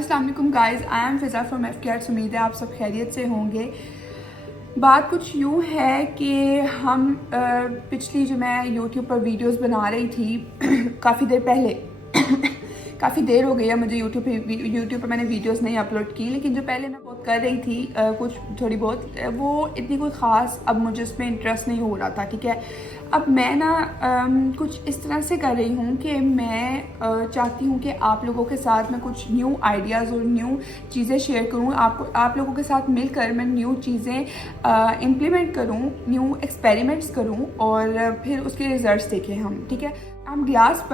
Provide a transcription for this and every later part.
अस्सलाम वालेकुम guys, I am Fiza from F के। उम्मीद है आप सब खैरियत से होंगे। बात कुछ यूँ है कि हम पिछली जो मैं यूट्यूब पर वीडियोस बना रही थी काफ़ी देर पहले काफ़ी देर हो गई है मुझे यूट्यूब पर मैंने वीडियोस नहीं अपलोड की, लेकिन जो पहले मैं बहुत कर रही थी कुछ थोड़ी बहुत, वो इतनी कोई ख़ास अब मुझे उसमें इंटरेस्ट नहीं हो रहा था। ठीक है, अब मैं ना कुछ इस तरह से कर रही हूँ कि मैं चाहती हूँ कि आप लोगों के साथ मैं कुछ न्यू आइडियाज़ और न्यू चीज़ें शेयर करूँ। आप लोगों के साथ मिलकर मैं न्यू चीज़ें इम्प्लीमेंट करूँ, न्यू एक्सपेरिमेंट्स करूँ और फिर उसके रिज़ल्ट्स देखें हम। ठीक है, हम ग्लास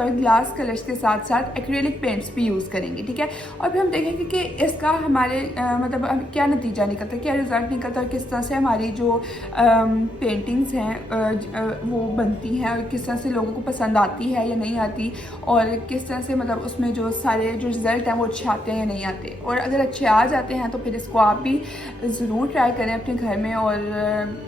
कलर्स के साथ साथ एक्रेलिक पेंट्स भी यूज़ करेंगे। ठीक है, और फिर हम देखेंगे कि इसका हमारे मतलब क्या नतीजा निकलता है, क्या रिज़ल्ट निकलता है और किस तरह से हमारी जो पेंटिंग्स हैं वो बनती हैं और किस तरह से लोगों को पसंद आती है या नहीं आती, और किस तरह से मतलब उसमें जो सारे जो रिज़ल्ट हैं वो अच्छे आते हैं या नहीं आते। और अगर अच्छे आ जाते हैं तो फिर इसको आप भी ज़रूर ट्राई करें अपने घर में, और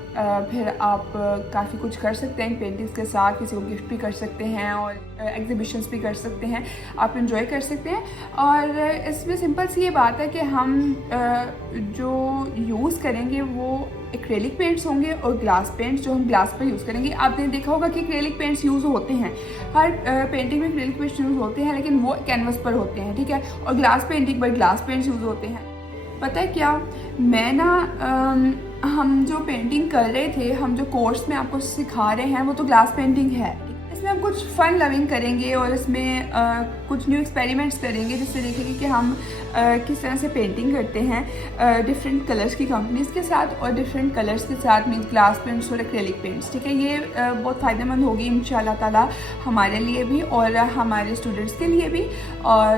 फिर आप काफ़ी कुछ कर सकते हैं पेंटिंग्स के साथ। किसी को गिफ्ट भी कर सकते हैं और एग्जीबिशंस भी कर सकते हैं, आप इंजॉय कर सकते हैं। और इसमें सिंपल सी ये बात है कि हम जो यूज़ करेंगे वो एक्रेलिक पेंट्स होंगे और ग्लास पेंट्स जो हम ग्लास पर यूज़ करेंगे। आपने देखा होगा कि एक्रेलिक पेंट्स यूज़ होते हैं, हर पेंटिंग में एक्रेलिक पेंट्स यूज़ होते हैं, लेकिन वो कैनवस पर होते हैं। ठीक है, और ग्लास पेंटिंग पर ग्लास पेंट्स यूज़ होते हैं। पता है क्या, मैं ना हम जो पेंटिंग कर रहे थे, हम जो कोर्स में आपको सिखा रहे हैं वो तो ग्लास पेंटिंग है। इसमें हम कुछ फ़न लविंग करेंगे और इसमें कुछ न्यू एक्सपेरिमेंट्स करेंगे, जिससे देखेंगे कि हम किस तरह से पेंटिंग करते हैं डिफरेंट कलर्स की कंपनीज़ के साथ और डिफरेंट कलर्स के साथ, मीन्स ग्लास पेंट्स और एक्रेलिक पेंट्स। ठीक है, ये बहुत फ़ायदेमंद होगी इंशाल्लाह ताला हमारे लिए भी और हमारे स्टूडेंट्स के लिए भी। और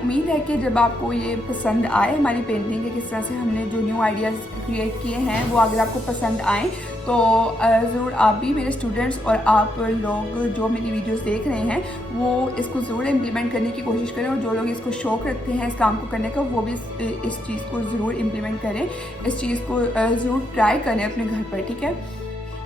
उम्मीद है कि जब आपको ये पसंद आए हमारी पेंटिंग के किस तरह से हमने जो न्यू आइडियाज़ क्रिएट किए हैं वो अगर आपको पसंद आए तो ज़रूर आप भी, मेरे स्टूडेंट्स और आप लोग जो मेरी वीडियोस देख रहे हैं, वो इसको ज़रूर इम्प्लीमेंट करने की कोशिश करें। और जो लोग इसको शौक़ रखते हैं इस काम को करने का, वो भी इस चीज़ को ज़रूर इम्प्लीमेंट करें, इस चीज़ को ज़रूर ट्राई करें अपने घर पर। ठीक है,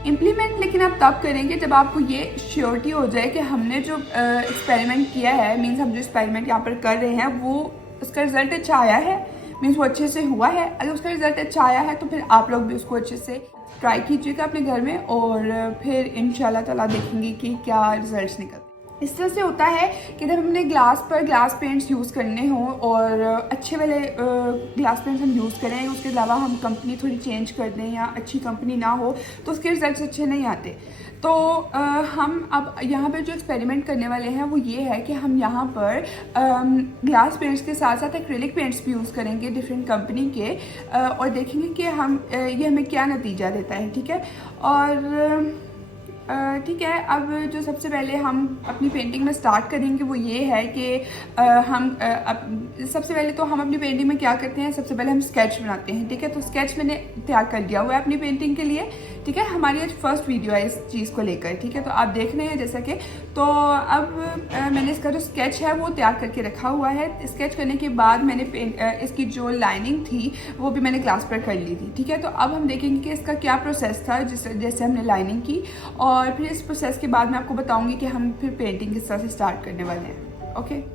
इम्प्लीमेंट लेकिन आप तब करेंगे जब आपको ये श्योरिटी हो जाए कि हमने जो एक्सपेरिमेंट किया है, मीन्स हम जो एक्सपेरिमेंट यहाँ पर कर रहे हैं वो उसका रिज़ल्ट अच्छा आया है, मीन्स वो अच्छे से हुआ है। अगर उसका रिज़ल्ट अच्छा आया है तो फिर आप लोग भी उसको अच्छे से ट्राई कीजिएगा अपने घर में, और फिर इंशाल्लाह ताला देखेंगे कि क्या रिजल्ट्स निकलते हैं। इस तरह से होता है कि जब हमने ग्लास पर ग्लास पेंट्स यूज़ करने हों और अच्छे वाले ग्लास पेंट्स हम यूज़ करें, उसके अलावा हम कंपनी थोड़ी चेंज कर दें या अच्छी कंपनी ना हो तो उसके रिजल्ट्स अच्छे नहीं आते। तो हम अब यहाँ पर जो एक्सपेरिमेंट करने वाले हैं वो ये है कि हम यहाँ पर ग्लास पेंट्स के साथ साथ एक्रेलिक पेंट्स भी यूज़ करेंगे डिफरेंट कंपनी के, और देखेंगे कि हम ये हमें क्या नतीजा देता है। ठीक है, और ठीक है, अब जो सबसे पहले हम अपनी पेंटिंग में स्टार्ट करेंगे वो ये है कि सबसे पहले तो हम अपनी पेंटिंग में क्या करते हैं, सबसे पहले हम स्केच बनाते हैं। ठीक है, तो स्केच मैंने तैयार कर दिया हुआ है अपनी पेंटिंग के लिए। ठीक है, हमारी आज फर्स्ट वीडियो है इस चीज़ को लेकर। ठीक है, तो आप देख रहे हैं जैसा कि, तो अब मैंने इसका जो स्केच है वो तैयार करके रखा हुआ है। स्केच करने के बाद मैंने इसकी जो लाइनिंग थी वो भी मैंने ग्लास पर कर ली थी। ठीक है, तो अब हम देखेंगे कि इसका क्या प्रोसेस था जैसे हमने लाइनिंग की, और फिर इस प्रोसेस के बाद मैं आपको बताऊंगी कि हम फिर पेंटिंग किस तरह से स्टार्ट करने वाले हैं। ओके,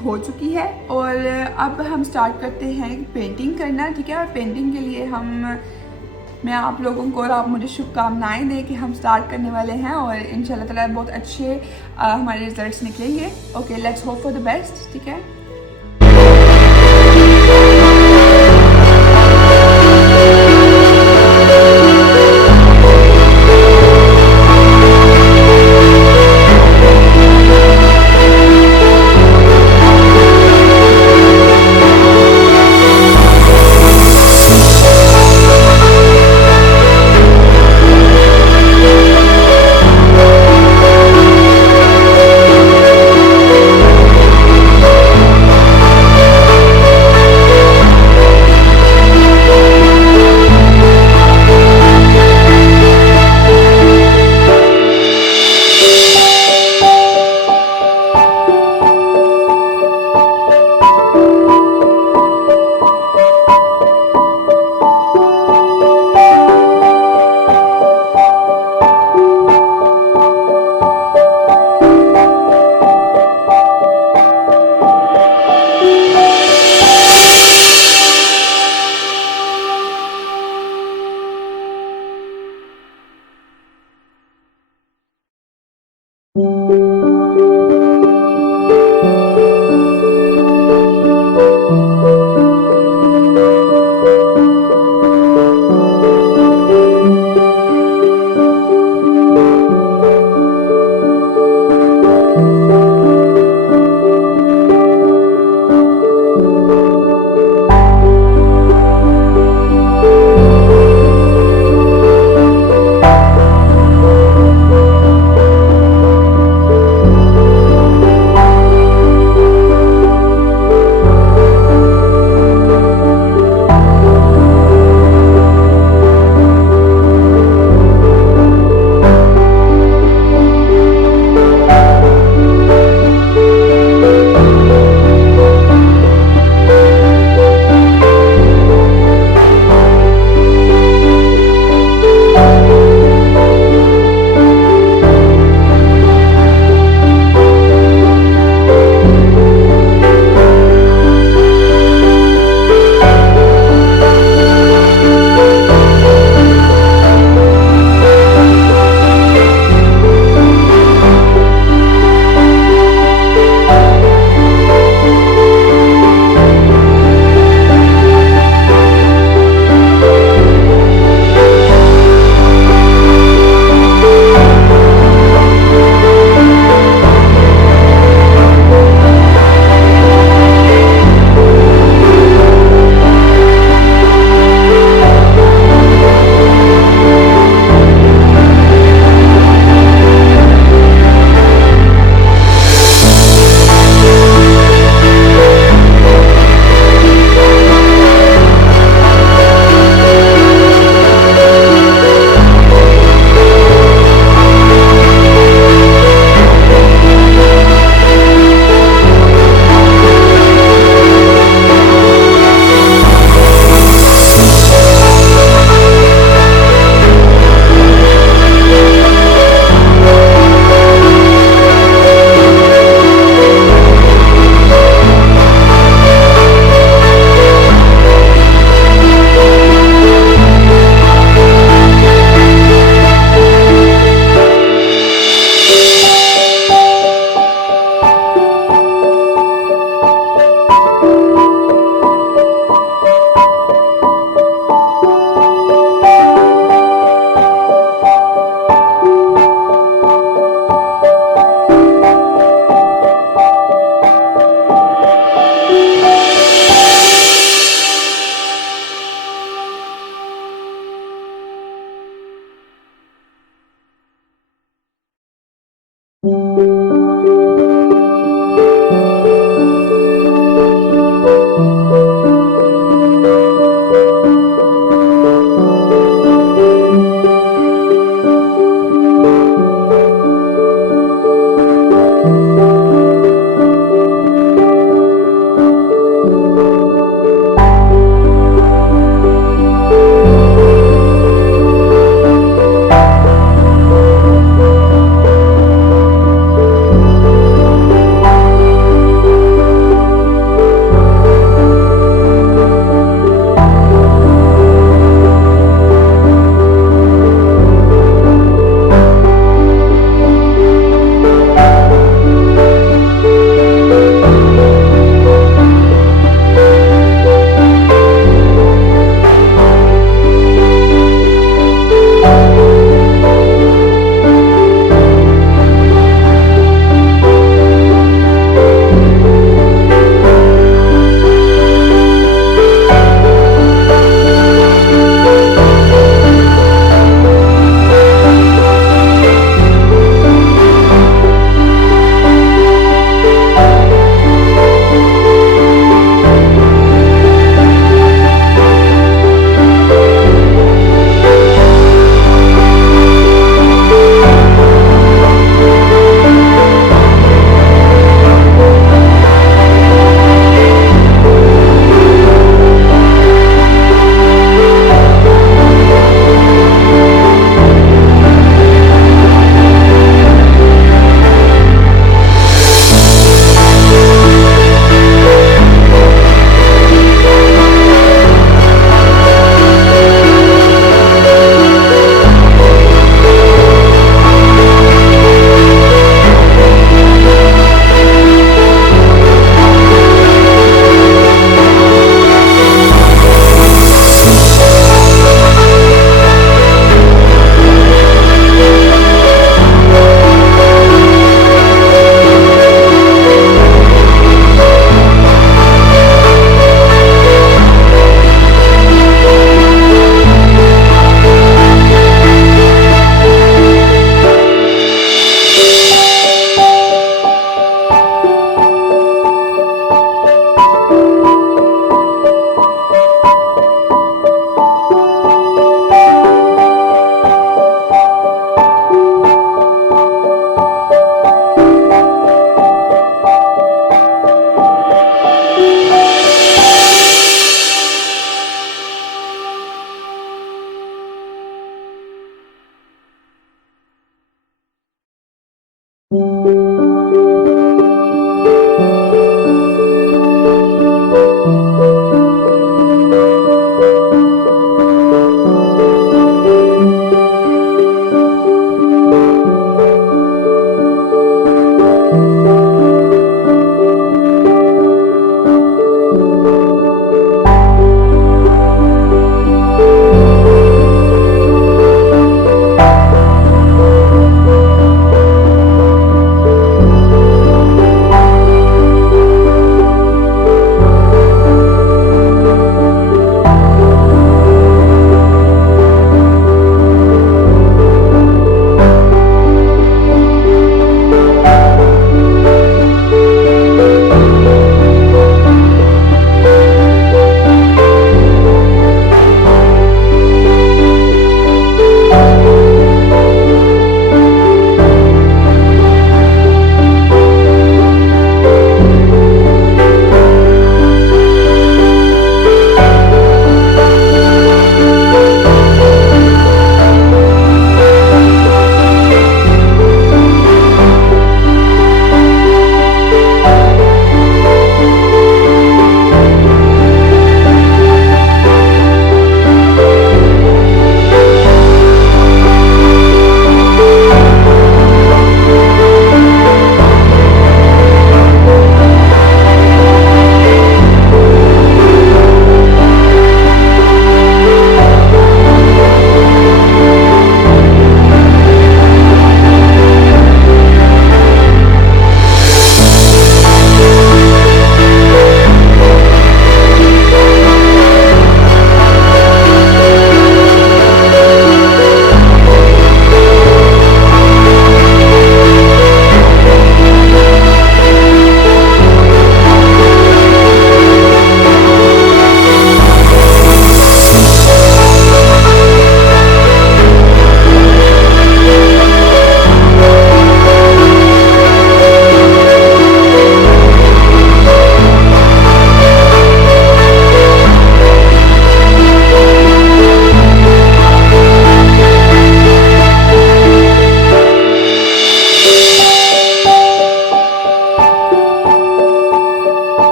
हो चुकी है और अब हम स्टार्ट करते हैं पेंटिंग करना, ठीक है। और पेंटिंग के लिए मैं आप लोगों को और आप मुझे शुभकामनाएं दें कि हम स्टार्ट करने वाले हैं और इंशाल्लाह ताला बहुत अच्छे हमारे रिजल्ट्स निकलेंगे। Okay, let's hope for the best, ठीक है।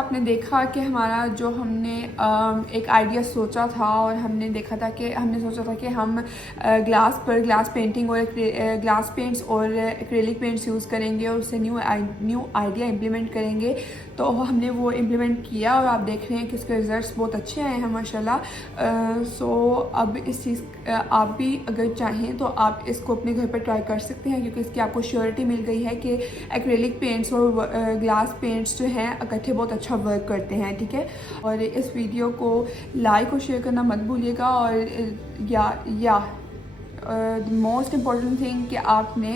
आपने देखा कि हमारा जो हमने एक आइडिया सोचा था और हमने सोचा था कि हम ग्लास पेंटिंग और ग्लास पेंट्स और एक्रेलिक पेंट्स यूज़ करेंगे और उससे न्यू आइडिया इम्प्लीमेंट करेंगे। तो हमने वो इम्प्लीमेंट किया और आप देख रहे हैं कि उसके रिज़ल्ट्स बहुत अच्छे आए हैं माशाल्लाह। सो अब इस चीज़ आप भी अगर चाहें तो आप इसको अपने घर पर ट्राई कर सकते हैं, क्योंकि इसकी आपको श्योरिटी मिल गई है कि एक्रेलिक पेंट्स और ग्लास पेंट्स जो हैं इकट्ठे बहुत अच्छा वर्क करते हैं। ठीक है, और इस वीडियो को लाइक और शेयर करना मत भूलिएगा। और या मोस्ट इम्पॉर्टेंट थिंग कि आपने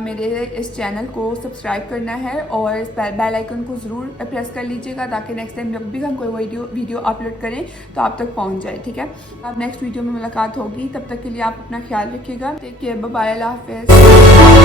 मेरे इस चैनल को सब्सक्राइब करना है और इस बेल आइकन को ज़रूर प्रेस कर लीजिएगा, ताकि नेक्स्ट टाइम जब भी हम कोई वीडियो अपलोड करें तो आप तक पहुंच जाए। ठीक है, अब नेक्स्ट वीडियो में मुलाकात होगी, तब तक के लिए आप अपना ख्याल रखिएगा। टेक केयर, बाय बाय, अल्लाह हाफ़िज़।